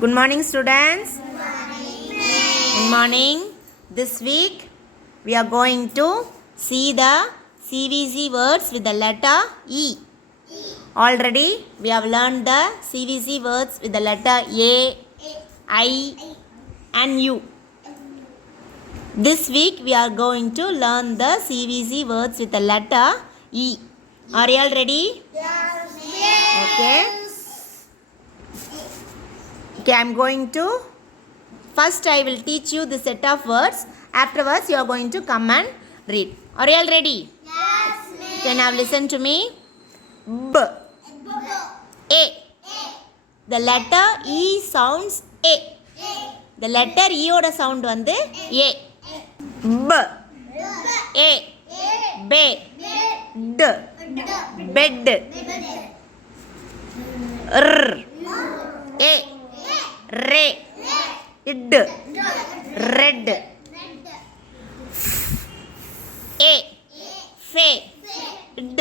Good morning, students. Good morning. This week we are going to see the CVC words with the letter E. Already we have learned the CVC words with the letter A, I and U. This week we are going to learn the CVC words with the letter E. Are you all ready? Yes. Okay. Okay, I am going to, first I will teach you the set of words. Afterwards, you are going to come and read. Are you all ready? Yes. Okay, now listen to me. B. A. The letter E sounds A. The letter E oda sound வந்து A. B. A. Be. D. Bed. R. A. Re. Id. Red. A. Fe. Id.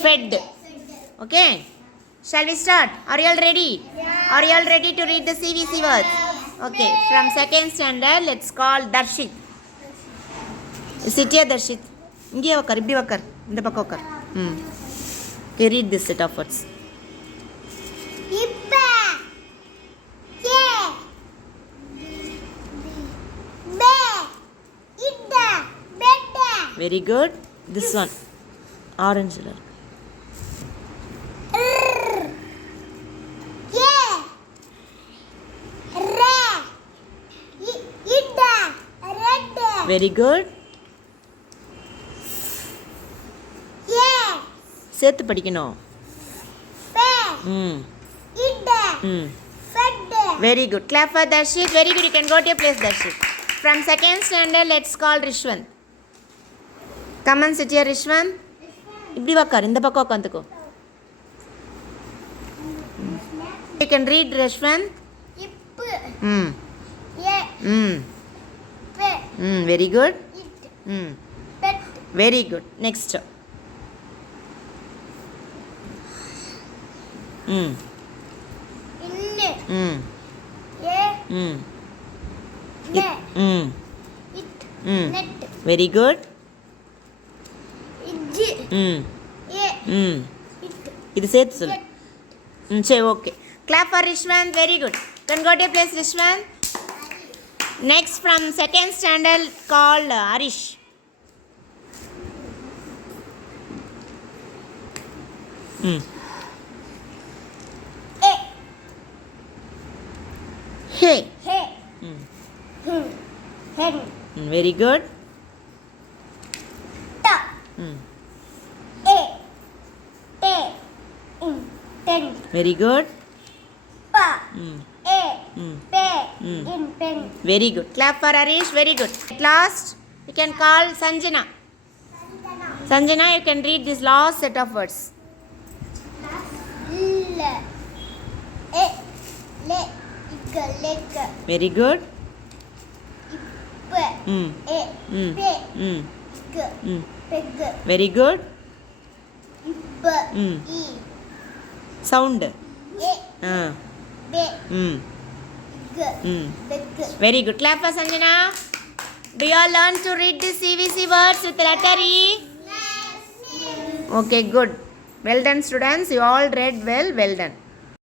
Fed. Okay. Shall we start? Are you all ready? Are you all ready to read the CVC words? Okay. From second standard, let's call Darshit. Sit here, Darshit. இங்கே உக்கார், இப்படி உக்கார், இந்த பக்கம் உக்கார். Okay, read this set of words. இப்ப ஏ பே இட்ட பெட்ட Very good. This one. Orange color. ஏ ரே இட்ட red Very good. ஏ சேர்த்து படிக்கணும். பே ம் இட்ட ம் fed Very good. Clap for Darshit. Very good. You can go to your place, Darshit. From second standard, let's call Rishwan. Come and sit here, Rishwan. இப்படி உக்கார், இந்த பக்கம் உட்காந்துக்கோ. You can read, Rishwan. இப்பு ம் ஏ ம் பே ம் Very good. இட் ம் bed Very good. Next. ம் இன்னு ம் ஏ ம் நெ ம் இட் ம் நெட் Very good. இஜ்ஜி ம் ஏ ம் இட் இது சேர்த்து சொல்லு. ம் சரி, okay. Clap for Rishwan. Very good. Can go to your place, Rishwan. Next from second standard, call Arish. ம் ஏ Hey. ஹே ம் ஹென் Very good. ட ம் ஏ டே இன் டென் Very good. ப ம் ஏ ம் பே ம் இன் pen Very good. Clap for Arish. Very good. At last, you can call Sanjana. Sanjana, you can read this last set of words. ல ஏ லே இக்க லேக்க Very good. இப்ப ம் ஏ ம் பே ம் இக்க ம் பெக் Very good. இப்ப ம் இ Sound. ஏ ஆ பே ம் இக்க ம் பெக் Very good. Clap for Sanjana. Do you all learn to read the CVC words with the letter E? Okay, good. Well done, students. You all read well. Well done.